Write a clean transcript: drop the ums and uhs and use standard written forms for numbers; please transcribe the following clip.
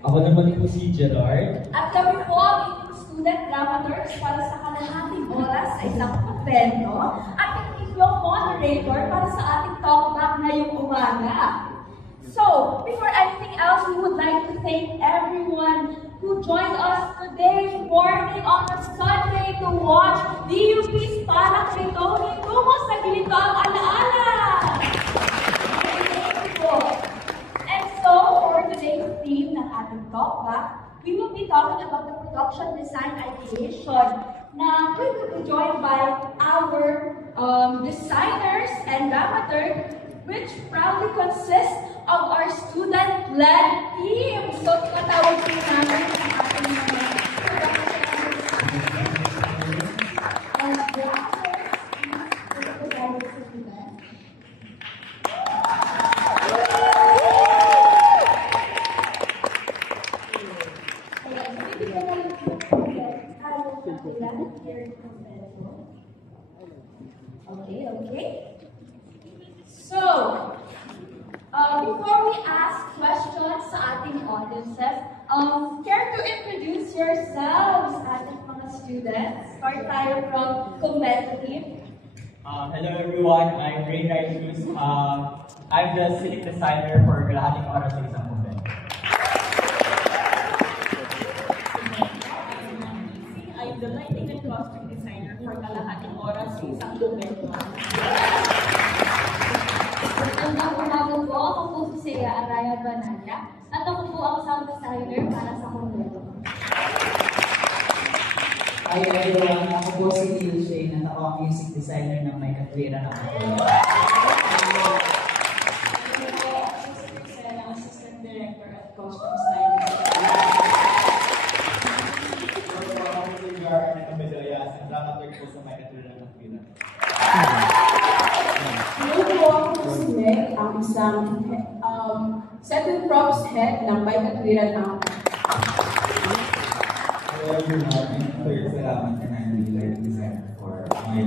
Ako naman po si Gerard. At kami po ang inyong student dramaturgs para sa kalahating oras sa isang kumpento at ang inyong moderator para sa ating talkback ngayong umaga. So, before anything else, we would like to thank everyone who joined us today morning on a Sunday to watch DUP's Palak Ritoni. Kumusta gilito ang alaala? Thank you. And so, for today's theme ng ating talkback, we will be talking about the production design ideation. Now, we will be joined by our designers and dramaturgs, which proudly consists of our student-led team. So, tinatawag po namin ang ating mga Okay. So, before we ask questions sa ating audiences, care to introduce yourselves, ating mga students? Start tayo from competitive. Hello everyone, I'm Ray Raijus. I'm the scenic designer for Kalahating Oras sa Isang Kumpento. I'm the lighting and costume designer for Kalahating Oras sa Isang Kumpento. Ang umaga po, ako po si Araya Banaya at ako po ang sound designer para sa kumpleto. Hi everyone, ako po si Neil Shane at ako ang music designer ng May Katwira na ako. Ang assistant director at costume stylist. Ako si Jar na Kabedoyas, ang dramaturg po sa May Katwira ng Pina. Hello po, ako po si Meg, ang isang set and props head ng May Katwiran ng Hello everyone, I'm Third Salamat and I'm the lighting designer for my